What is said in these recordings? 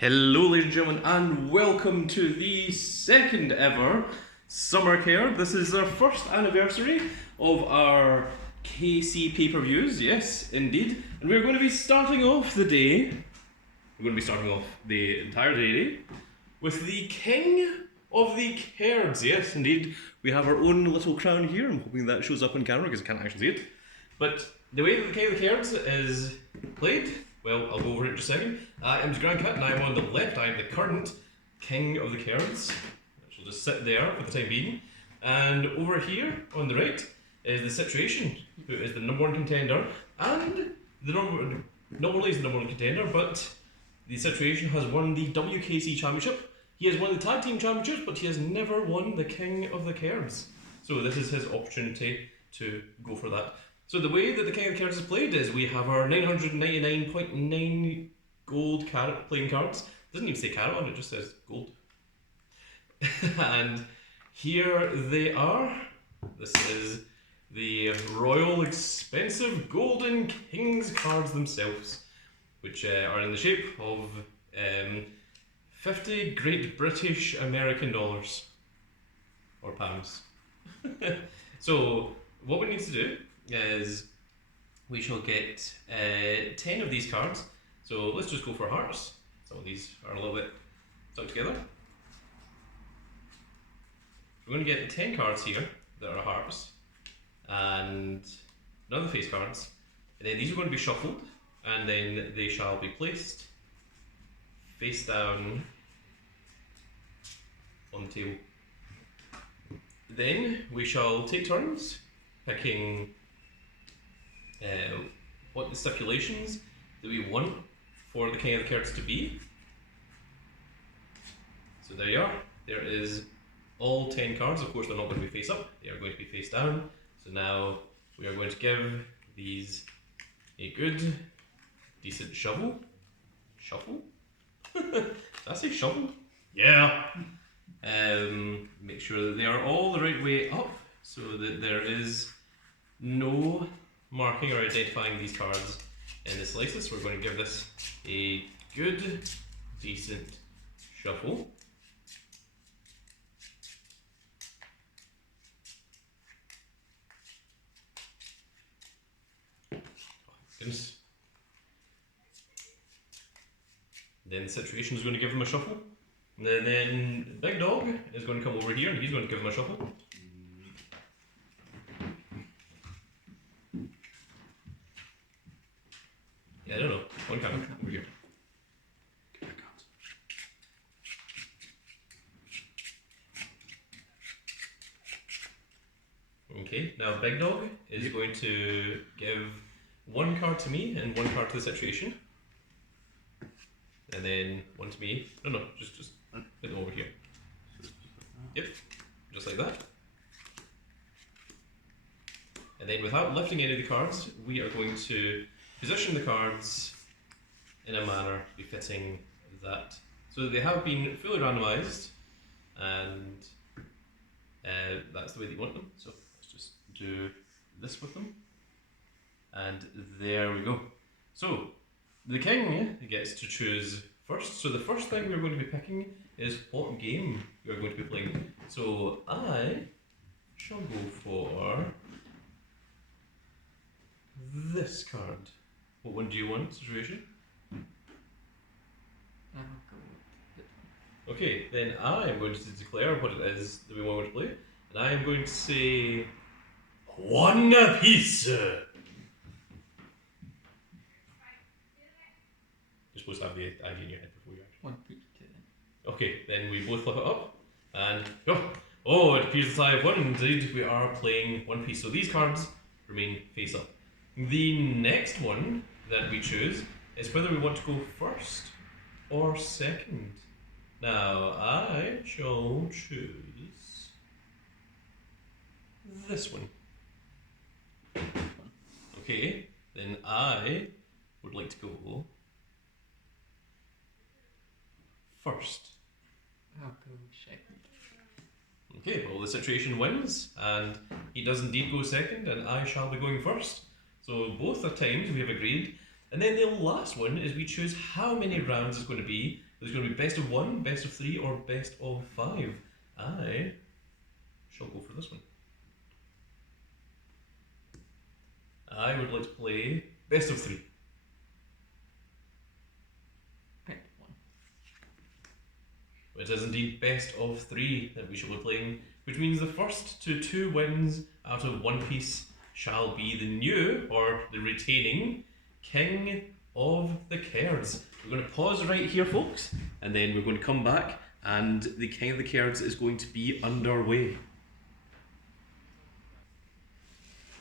Hello ladies and gentlemen, and welcome to the second ever SummerKerd. This is our first anniversary of our KC pay-per-views, yes indeed. And we're going to be starting off the entire day with the King of the Kerds, yes indeed. We have our own little crown here. I'm hoping that shows up on camera because I can't actually see it. But the way that the King of the Kerds is played, well, I'll go over it in just a second. I'm Grand Cut and I'm on the left. I'm the current King of the Kerds. I shall just sit there for the time being. And over here on the right is the Situation, who is the number one contender. And not only is the number one contender, but the Situation has won the WKC Championship. He has won the Tag Team Championships, but he has never won the King of the Kerds. So this is his opportunity to go for that. So the way that the King of the Kerds is played is we have our 999.9 gold carat playing cards. It doesn't even say carat on it, just says gold. And here they are. This is the Royal Expensive Golden Kings cards themselves, which are in the shape of 50 Great British American dollars. Or pounds. So what we need to do is we shall get 10 of these cards. So let's just go for hearts. Some of these are a little bit stuck together. We're going to get 10 cards here that are hearts and none of the face cards. And then these are going to be shuffled and then they shall be placed face down on the table. Then we shall take turns picking what the stipulations that we want for the King of the Kerds to be. So there you are. There is all 10 cards. Of course, they're not going to be face up. They are going to be face down. So now we are going to give these a good, decent shuffle. Shuffle? Did I say shuffle? Yeah. Make sure that they are all the right way up so that there is no marking or identifying these cards in the slices. We're going to give this a good, decent shuffle. Oh, goodness. Then the Situation is going to give them a shuffle. And then Big Dog is going to come over here and he's going to give them a shuffle. Yeah, I don't know. One camera over here. Okay, now Big Dog is going to give one card to me and one card to the Situation. And then one to me. No, just put them over here. Yep, just like that. And then without lifting any of the cards, we are going to position the cards in a manner befitting that. So they have been fully randomized, and that's the way that you want them. So let's just do this with them. And there we go. So the King gets to choose first. So the first thing we're going to be picking is what game we are going to be playing. So I shall go for this card. What one do you want, Situation? I'll go with it. Okay, then I am going to declare what it is that we want to play. And I am going to say One Piece. You're supposed to have the idea in your head before you actually. One Piece. Okay, then we both flip it up, and oh, it appears that I have won. Indeed, we are playing One Piece. So these cards remain face up. The next one that we choose is whether we want to go first or second. Now, I shall choose this one. Okay, then I would like to go first. I'll go second. Okay, well the Situation wins, and he does indeed go second, and I shall be going first. So both the times we have agreed. And then the last one is we choose how many rounds it's going to be There's going to be best of 1, best of 3, or best of 5. I shall go for this one. I would like to play best of 3. Pick one. It is indeed best of 3 that we shall be playing, which means the first to 2 wins out of one piece shall be the new, or the retaining, King of the Kerds. We're going to pause right here, folks, and then we're going to come back, and the King of the Kerds is going to be underway.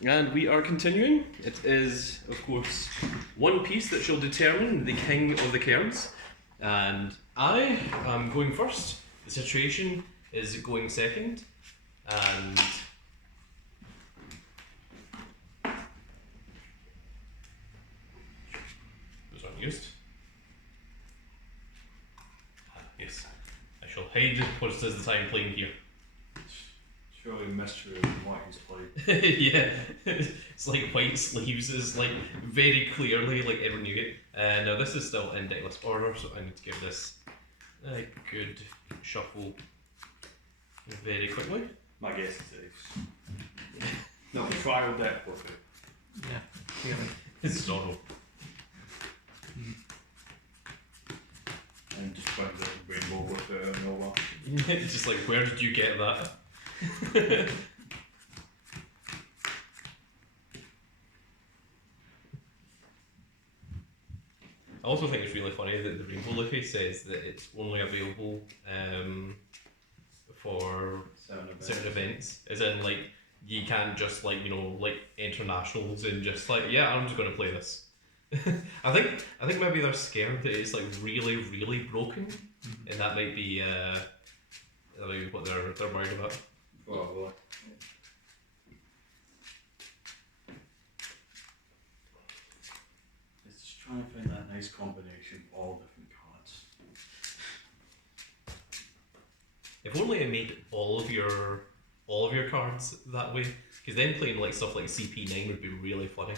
And we are continuing. It is, of course, one piece that shall determine the King of the Kerds. And I am going first. The situation is going second. And those aren't used. Yes. I shall hide what it says that I am playing here. Surely mystery of what he's played. Yeah, it's like white sleeves is like very clearly like everyone you get. Now this is still in decklist order, so I need to give this a good shuffle very quickly. My guess is ace. No, trial deck with it. Yeah, clearly. It's Zorro. And just put the rainbow with it and all that. It's just like, where did you get that? I also think it's really funny that the Rainbow Luffy says that it's only available for certain events. As in, like, you can't just, like, you know, like, enter nationals and just, like, yeah, I'm just going to play this. I think maybe they're scared that it's, like, really, really broken, and that might be what they're worried about. Probably. It's just trying to find that nice combination of all different cards. If only I made all of your cards that way, because then playing like stuff like CP9 would be really funny.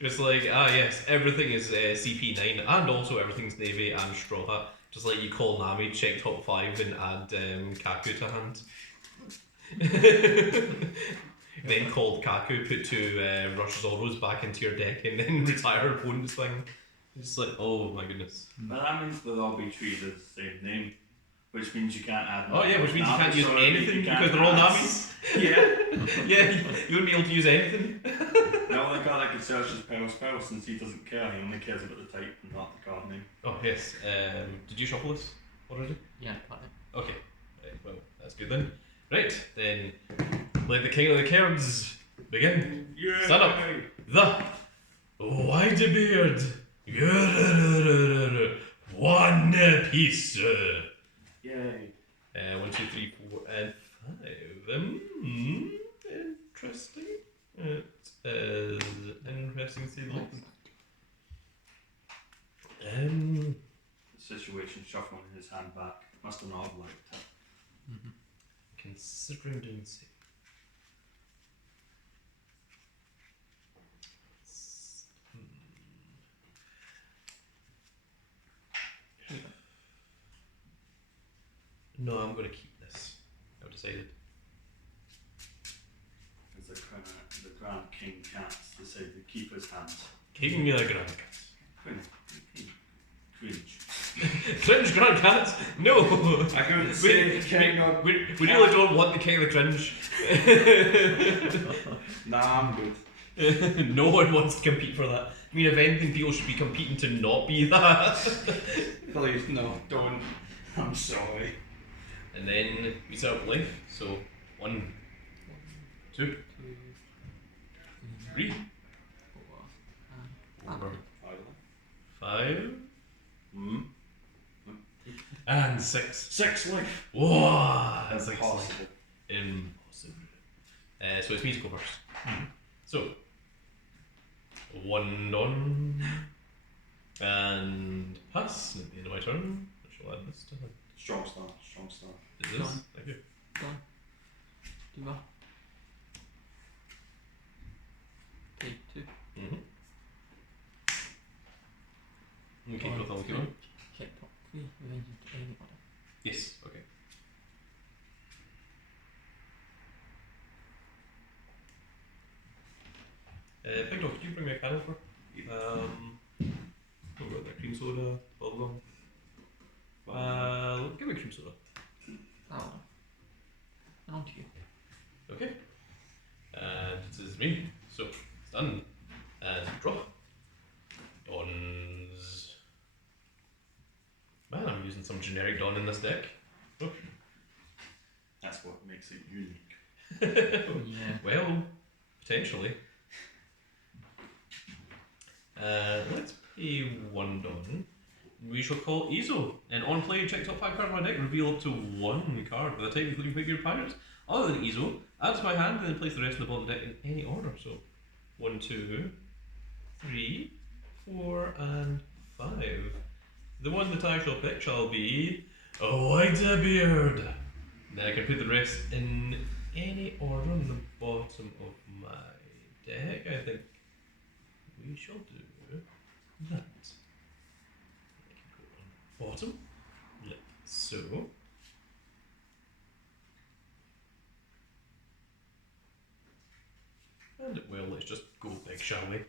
Just like, yes, everything is CP9, and also everything's Navy and Straw Hat. Just like you call Nami, check top 5 and add Kaku to hand. Then called Kaku, put 2 Rush Zoros back into your deck and then retire opponent's thing. It's like, oh my goodness. But that means they'll all be treated as the same name. Which means you can't add Oh yeah, which means you can't use Nami, anything can't because they're all add- Namis. Yeah. Yeah, you wouldn't be able to use anything. The only card I could search is Power Spell since he doesn't care, he only cares about the type and not the card name. Oh yes, did you shuffle this already? Yeah, got it. Okay, right, well, that's good then. Right, then let the King of the Kerds begin. Yeah. Stand up. The Whitebeard. One piece. Yay. 1, 2, 3, 4, and 5. Interesting. It is interesting to see the Situation shuffling his hand back. Must have not have liked it. Mm-hmm. considering doing so. No, I'm going to keep this. I've decided. As the Grand King Cats decide to keep his hands. King of the Grand Cats. Cringe. Cringe Grand Cats? No! I couldn't say King of... We really don't want the King of the Cringe. Nah, I'm good. No one wants to compete for that. I mean, if anything, people should be competing to not be that. Please, no, don't. I'm sorry. And then we set up life. So 1, 2, 3, 4, 5, and 6. 6 life. Whoa! That's That's impossible. impossible. So it's me to go first. So 1 done and pass. At the end of my turn, I shall add this to it. Strong start, strong start. Is this? Done. Thank you. Done. Diva. Pay 2. Mm-hmm. Okay, both all keep on. Check top 3, arrange into any order. Yes, okay. Big Dog, could you bring me a candle for? What about that? Cream soda, bubblegum? Give me cream soda. Oh. And on to you. Okay. And it is me. So, it's done. And draw. Dons. Man, I'm using some generic Don in this deck. Oh. That's what makes it unique. Yeah. Well, potentially. Let's pay 1 Don. We shall call Ezo. And on play, check top 5 cards of my deck, reveal up to 1 card by the time including figure pirates. Other than Ezo, add to my hand and then place the rest of the bottom of the deck in any order. So 1, 2, 3, 4, and 5. The one that I shall pick shall be a Whitebeard. Then I can put the rest in any order on the bottom of my deck. I think we shall do that. I can go on bottom, like so. And well, let's just go big, shall we?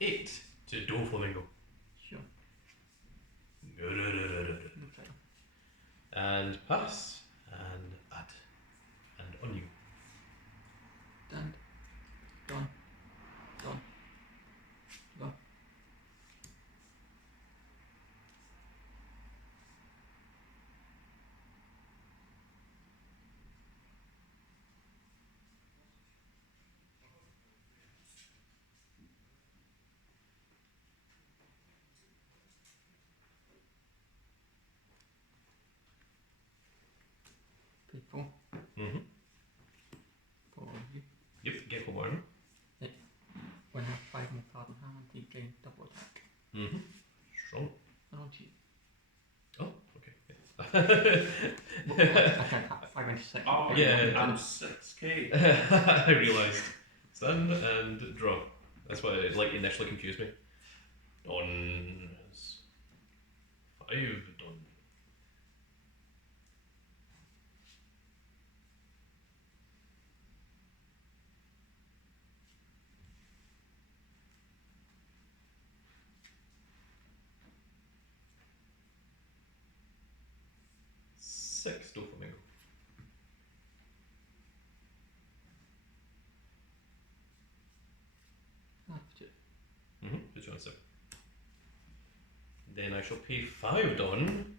8 to Doflamingo. Sure. Da-da-da-da-da-da. Looks like And pass, and add, and on you. done. Done. Done. Go. People. Mm-hmm. For you. Yep, Gecko Warner. When I have 5 more cards in hand, you gain double attack. Mm-hmm. Strong. And on to you. Oh, okay. I can have 5 and 6. Oh, Yeah. I'm 6k. I realised. Stand and draw. That's why it like initially confused me. Dons. 5 done. Six Doflamingo. That's it. Mm-hmm. Put you on 7. Then I shall pay 5 Don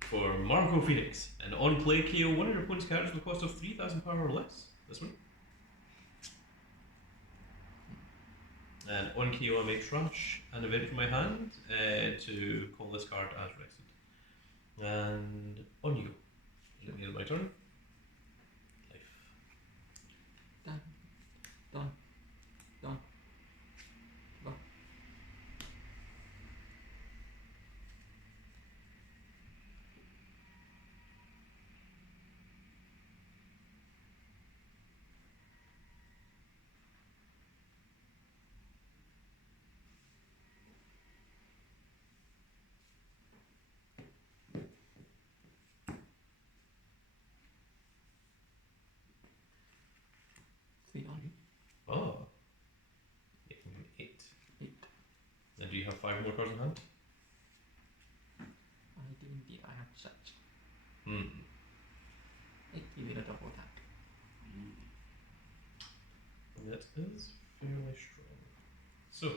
for Marco Phoenix. And on play, KO one of your opponent's cards with a cost of 3,000 power or less. This one. And on KO, I may trash an event from my hand to call this card as rested. And on you go. Let me end my turn. Life. Done. Done. Done. Go. See on you. Oh. Yeah, 8. 8. And do you have 5 more cards in hand? I do indeed. I have 6. Hmm. 8 give it a double attack. That is fairly strong. So,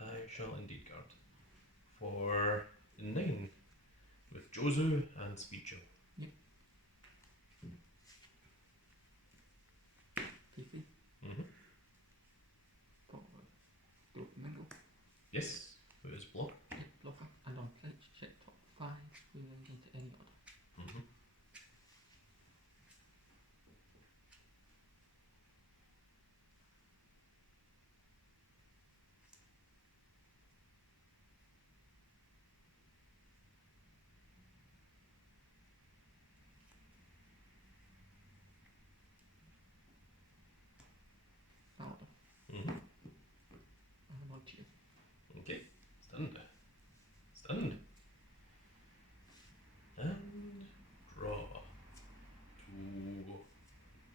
I shall indeed card for 9 with Jozu and Speed Chill. PP. Mm-hmm. For Doflamingo. Yes, who is block? 8 blocker. And on plate, check top 5. We will into any order. Mm-hmm. you. Okay, stunned. Stunned. And draw. 2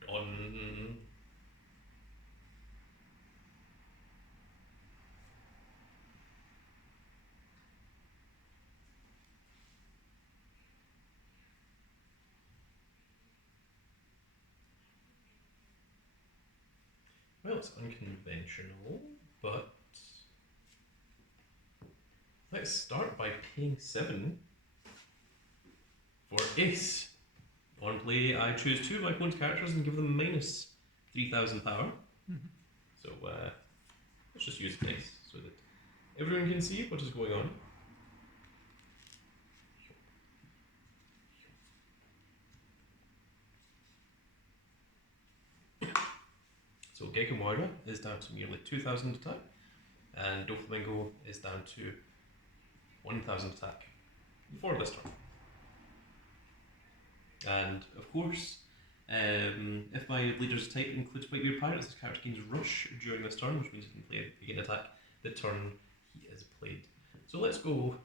on. Well, it's unconventional, but let's start by paying 7 for Ace. On play, I choose 2 of my opponent's characters and give them minus 3,000 power. So let's just use dice so that everyone can see what is going on. So Gecko Moira is down to nearly 2,000 attack, and Doflamingo is down to 1,000 attack for this turn. And of course, if my leader's type includes Whitebeard Pirates, this character gains Rush during this turn, which means he can play begin attack the turn he is played. So let's go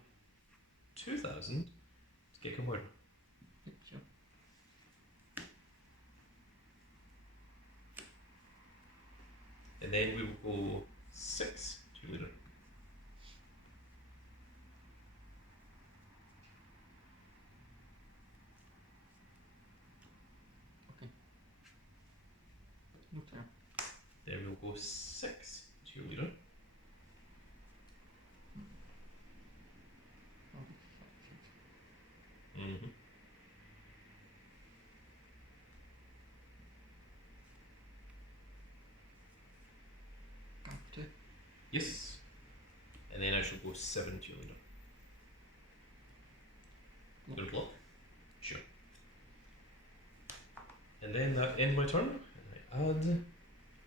2,000 to Gecko Moira. Sure. And then we will go 6 to your leader. Okay. No turn. Then we'll go 6 to your leader. I'll be affected. Mm-hmm. After. Yes. And then I shall go 7 to your leader. Block. Gonna block? Sure. And then that ends my turn, and I add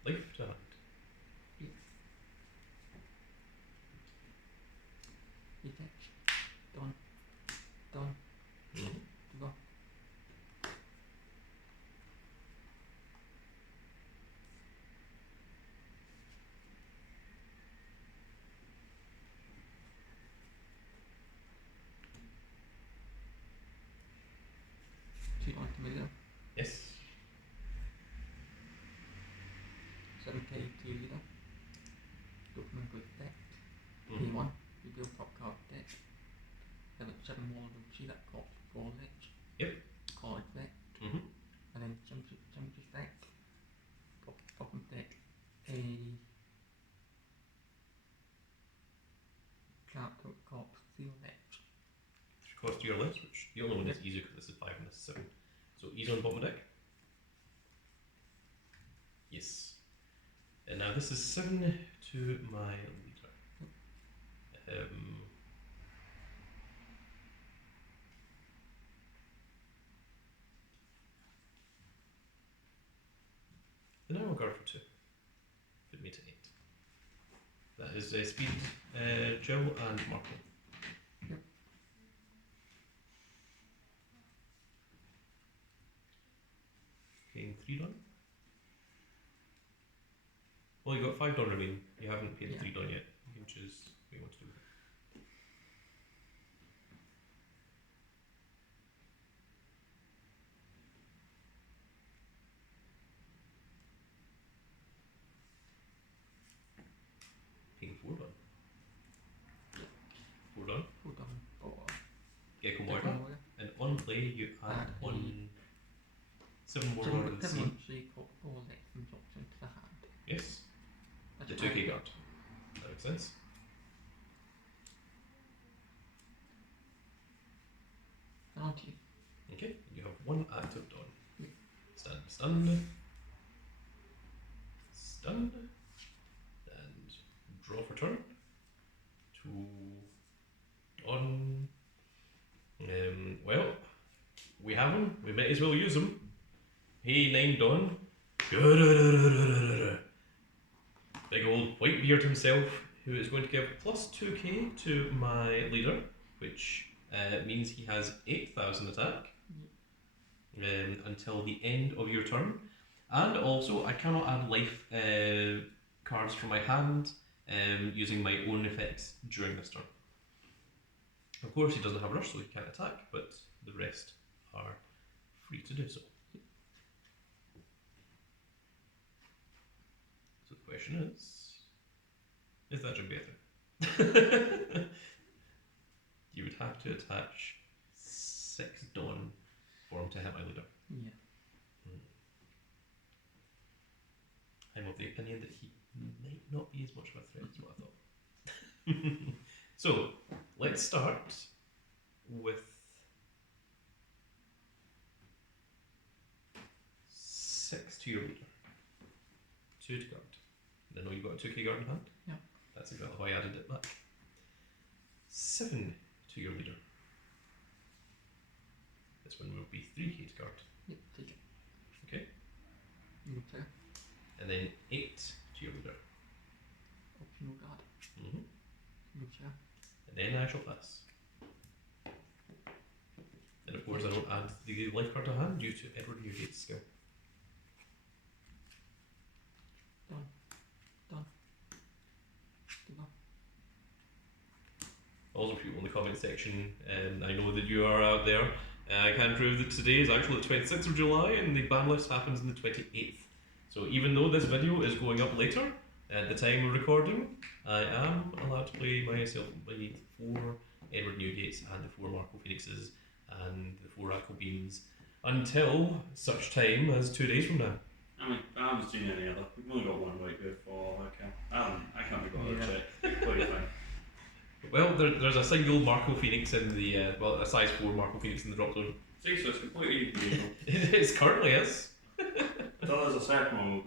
life to hand. Detach. Done. Done. Mm-hmm. Go. Two down to middle. Yes. 7k to leader. Document with deck. Mm-hmm. P1. You build top card deck. Have it 7 more than she that cost 4 ledge. Yep. Card deck. Mm-hmm. And then jump his deck. Top of deck. A character called Steel Ledge. Cost to your list, which the only one is easier because this is 5 and this is 7. So easy on bottom of deck. Yes. And now this is 7 to my leader. And now I'll guard for 2. Put me to 8. That is speed, Jill and Marco. Yep. Paying 3 done. Well, you got 5 done remaining. You haven't paid the 3 done yet. You can choose what you want to do with it. Paying 4 done. 4 done. Hold on. For Gecko Moira. And on play, you add Add on 7 more more than the sea. so you put 4 legs and drops into the hand. Yes. That's The what 2k I guard. That makes sense. And on to you. Okay, you have 1 active done. Yep. Stand, stun. Stun. And draw for turn. 2 on. Well, we have him. We might as well use him. Hey, 9 done. Big old Whitebeard himself, who is going to give plus 2k to my leader, which means he has 8,000 attack until the end of your turn. And also, I cannot add life cards from my hand using my own effects during this turn. Of course, he doesn't have rush, so he can't attack, but the rest are free to do so. So the question is that should be better? You would have to attach 6 Dawn for him to hit my leader. Yeah. I'm of the opinion that he might not be as much of a threat as what I thought. So, let's start with 6 to your leader. 2 to guard. I know you've got a 2k guard in hand. Yeah. That's exactly why I added it back. 7 to your leader. This one will be 3k to guard. Yep, take it. Okay. Okay. And then 8 to your leader. Optional guard. Okay. And then I shall pass. And of course I don't add the life card to hand due to Edward Newgate's skill. Done. Also people in the comment section, I know that you are out there. I can prove that today is actually the 26th of July and the ban list happens on the 28th. So even though this video is going up later, at the time of recording, I am allowed to play myself by 4 Edward Newgates and the 4 Marco Phoenixes and the 4 Radical Beams until such time as 2 days from now. I mean, I haven't seen any other. We've only got one right good for I can't be bothered to check. Quite fine. Well, there's a single Marco Phoenix in the, a size 4 Marco Phoenix in the drop zone. See, so it's completely legal. It currently is. Until there's a second one,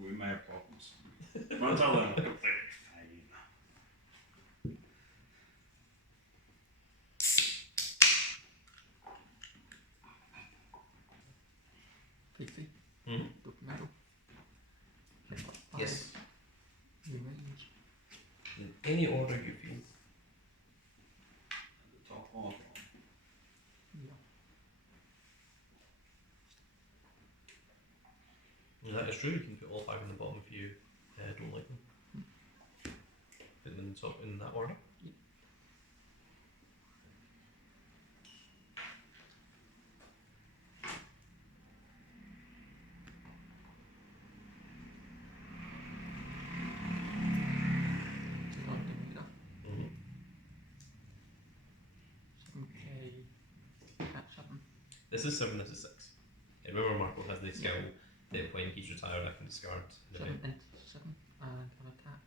we may have problems. But until then, completely fine. Fifty. Mm-hmm. Double medal. Yes. New range. In any order you feel. The top half. Yeah. That is true, you can put all 5 in the bottom if you don't like them. Put them in the top in that order. This is 7, this is 6. And remember Marco has the skill that when he's retired I can discard. 7 into 7 and have attack.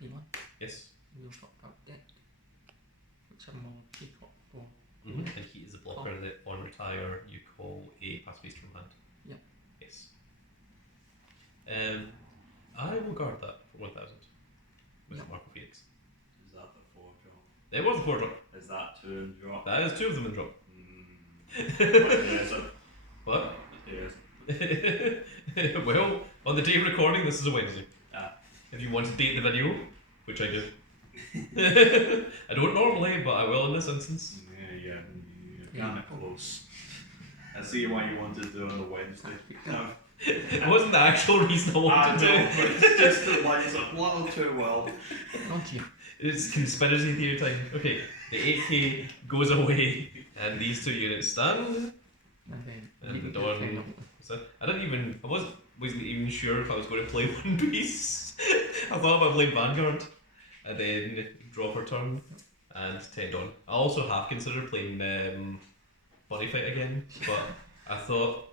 P1. Yes. We'll drop out deck. Put 7 more peacock for. And he is a blocker that on retire you call a pass beast from hand. Yeah. Yes. I will guard that for 1000 with Marco Phoenix. Is that the 4 drop? It was a 4 drop. Is that 2 in drop? That is 2 of them in drop. What? Yes. Well, on the day of recording, this is a Wednesday. Ah. If you want to date the video, which I do. I don't normally, but I will in this instance. Yeah, you're kind of close. I see why you wanted to do it on the Wednesday. It wasn't the actual reason I wanted to do it. But it's just that lines up a little too well. Don't you? It's conspiracy theory time. Okay, the 8k goes away, and these 2 units stand. And the Dawn. So I wasn't even sure if I was going to play one piece. I thought I played Vanguard, and then draw for turn, and 10 Dawn. I also have considered playing Body Fight again, but I thought,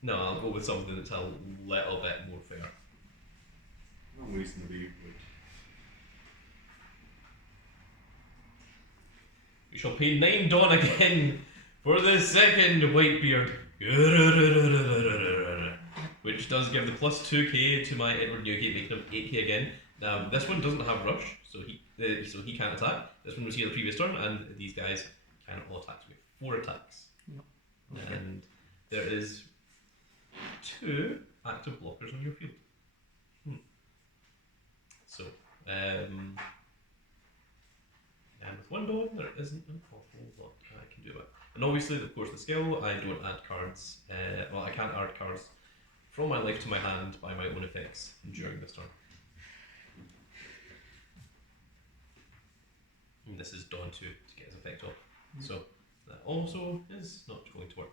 no, I'll go with something that's a little bit more fair. No reason to be rude. We shall pay 9 Dawn again for the second Whitebeard. Which does give the plus 2k to my Edward Newgate, making him 8k again. Now, this one doesn't have rush, so he can't attack. This one was here the previous turn, and these guys can all attack. So we have 4 attacks. Yep. And there is 2 active blockers on your field. So, and with 1 Dawn, there isn't an awful lot I can do about it. And obviously, of course, the skill, I don't add cards. Well, I can't add cards from my life to my hand by my own effects during this turn. And this is Dawn 2 to get his effect off. So that also is not going to work.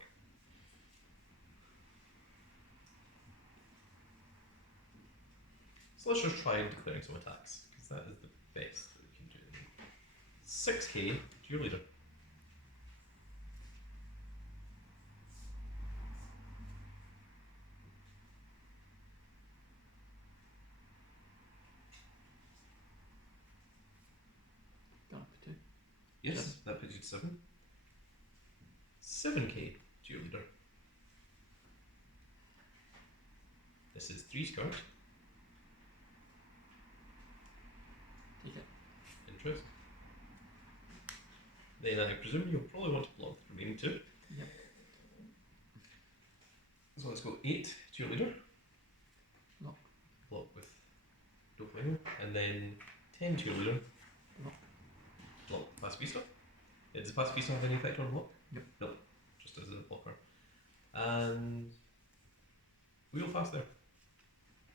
So let's just try declaring some attacks, because that is the best that we can do. 6k to your leader. Gone up to 2. Yes, that puts you to 7. 7k to your leader. This is 3 scars. Take it. Interest. Then I presume you'll probably want to block the remaining 2. Yep. So let's go 8 to your leader. Block. Block with Doflamingo. And then 10 to your leader. Block. Block Pacifista. Does Pacifista have any effect on block? Yep. Nope. Just as a blocker. And wheel fast there.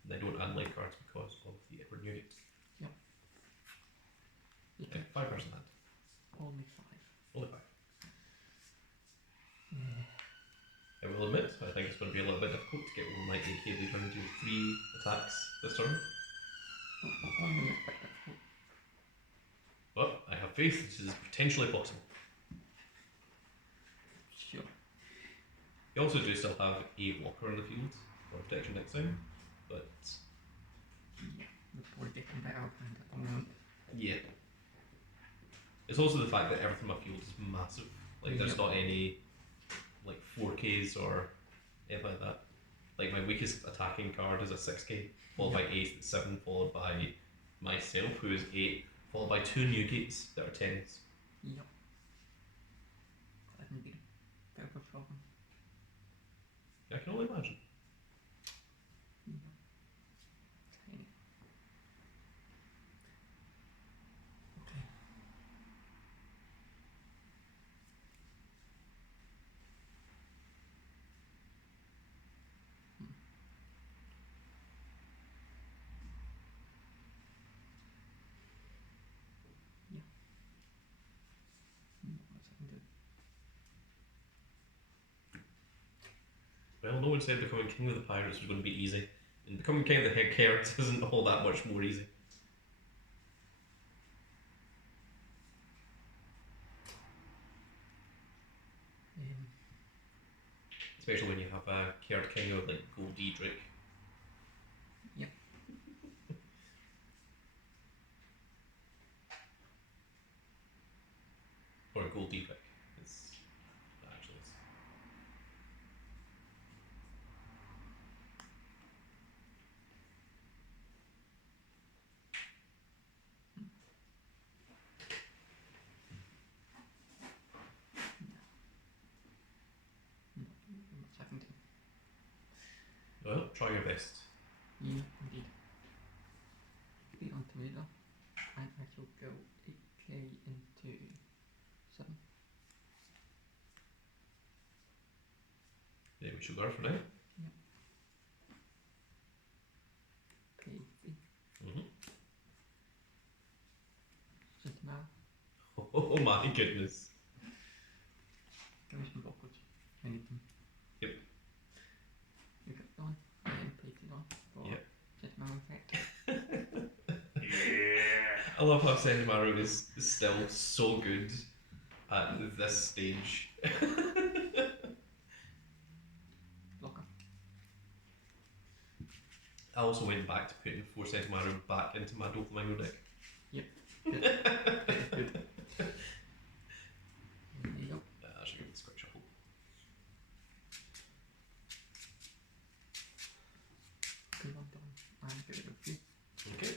And I don't add light cards because of the Edward Nugget. Yep. Okay, 5 cards in hand. Only 5. Only 5. I will admit, I think it's going to be a little bit difficult to get over my AK leader and do 3 attacks this turn. I'm going to expect that. But I have faith this is potentially possible. Sure. You also do still have a blocker in the field for protection next time, but Yeah. Before getting that out hand at the moment. yeah. It's also the fact that everything in my field is massive. Like there's Yep. not any like 4Ks or anything like that. Like my weakest attacking card is a 6K, followed by Ace at 7, followed by myself who is 8, followed by 2 Newgates that are 10s. Yep. That can be a bit of a problem. I can only imagine. Yep. Tiny. Okay. Yeah. What's I can do? Well, no one said becoming king of the pirates was going to be easy, and becoming king of the Kerds isn't all that much more easy. Especially when you have a Kerd king of like Gold Drake. Yep. Or a Gold Pick. It's actually it's Not much I can do. well, try your best. Yeah, indeed. Be on tomato, and I shall go 8k into 7. Yeah, we should go for now. Pay 3. Mm-hmm. Just now, Oh my goodness. give me some blockers. I need them. Yep. You got on, and then pay 2 on for Yep. just my effect. Yeah. I love how Sendimaru is still so good at this stage. Blocker. I also went back to putting 4 Sendimaru back into my Doflamingo deck. Good. Good. There you go. I should give it a quick shuffle. Good one done. And get rid of you Okay.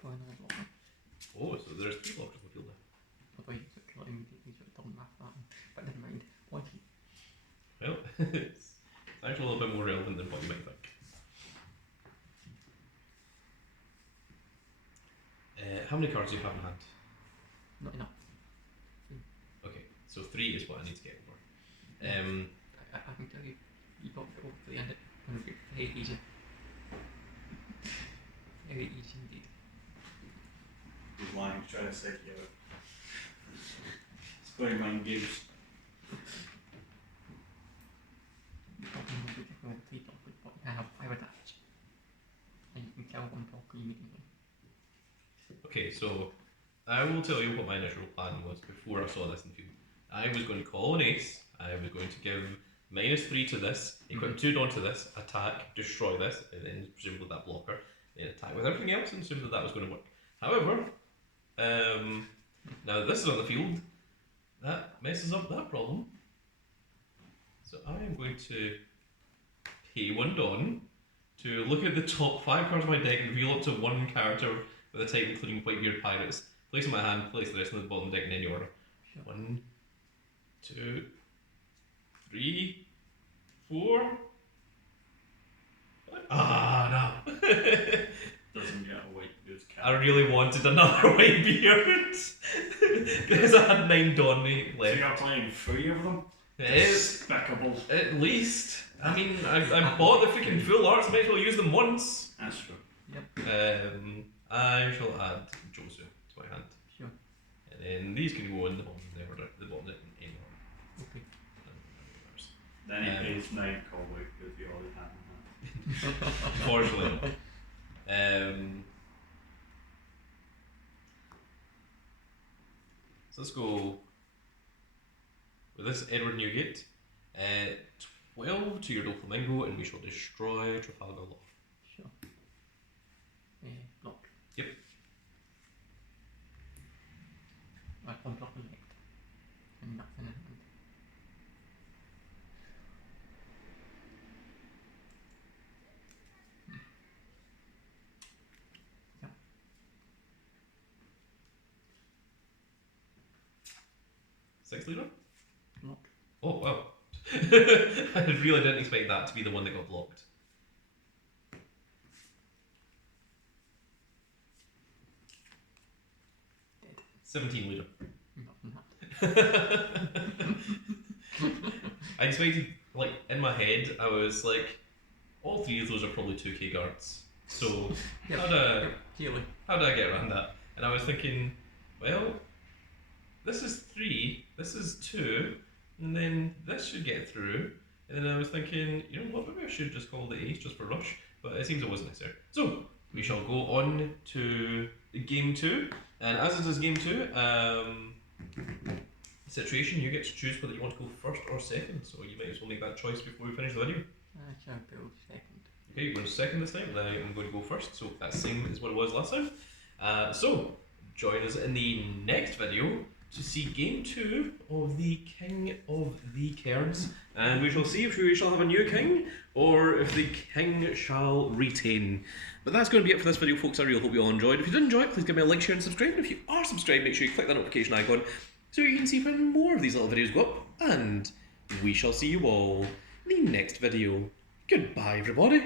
for another blocker. Oh, so there's 3 blockers in the field now. Although you took kill immediately, so it doesn't matter that one. But never mind. Why he? Well, it's actually a little bit more relevant than what you might think. How many cards do you have in hand? Not enough. Okay, so 3 is what I need to get over. I can tell you, you got it over to the end. It's going to be very easy. Very easy indeed. He's lying, he's trying to psych you out. Playing mind games. Talking will be different with 3 talkers, but you have 5 attacks. And you can kill 1 talker immediately. Okay, so I will tell you what my initial plan was before I saw this in the field. I was going to call an ace, I was going to give -3 to this, equip 2 Dawn to this, attack, destroy this, and then presumably that blocker, then attack with everything else, and assume that was going to work. However, now that this is on the field, that messes up that problem. So I am going to pay 1 Dawn to look at the top 5 cards of my deck and reveal up to 1 character with a type including Whitebeard Pirates. Place in my hand, place the rest of the bottom deck in any order. Sure. 1, 2, 3, 4. Ah, no. Doesn't get a white goods cat. I really wanted another Whitebeard because I had 9 Dawn So left. you're playing 3 of them? Despicable. Despicable. At least. I mean, I bought the freaking full arts, might as well use them once. That's true. I shall add Josu to my hand. Sure. And then these can go in the bottom order, the bottom deck in any order. Okay. Then he pays 9 cowboy because you already had him. Unfortunately. So let's go with this Edward Newgate. 12 to your Doflamingo, and we shall destroy Trafalgar Law. Sure. Block. Yep. Right, 1 block elect. And nothing in hand. Yep. 6 leader? Block. Oh, wow. I really didn't expect that to be the one that got blocked. Dead. 17 leader. Nothing happened. I expected, like, in my head, I was like, all 3 of those are probably 2k guards. So, Yep. Clearly. how do I get around that? And I was thinking, well, this is 3, this is 2, and then this should get through. And then I was thinking, you know what, maybe I should just call the ace just for rush, but it seems it wasn't necessary. So, we shall go on to game 2, and as it is game 2, situation, you get to choose whether you want to go first or second, so you might as well make that choice before we finish the video. I shall go second. Okay, you're going second this time, and I'm going to go first, so that's the same as what it was last time. So, join us in the next video to see game 2 of the King of the Kerds, and we shall see if we shall have a new king, or if the king shall retain. But that's going to be it for this video, folks. I really hope you all enjoyed. If you did enjoy it, please give me a like, share and subscribe, and if you are subscribed, make sure you click that notification icon so you can see when more of these little videos go up, and we shall see you all in the next video. Goodbye, everybody.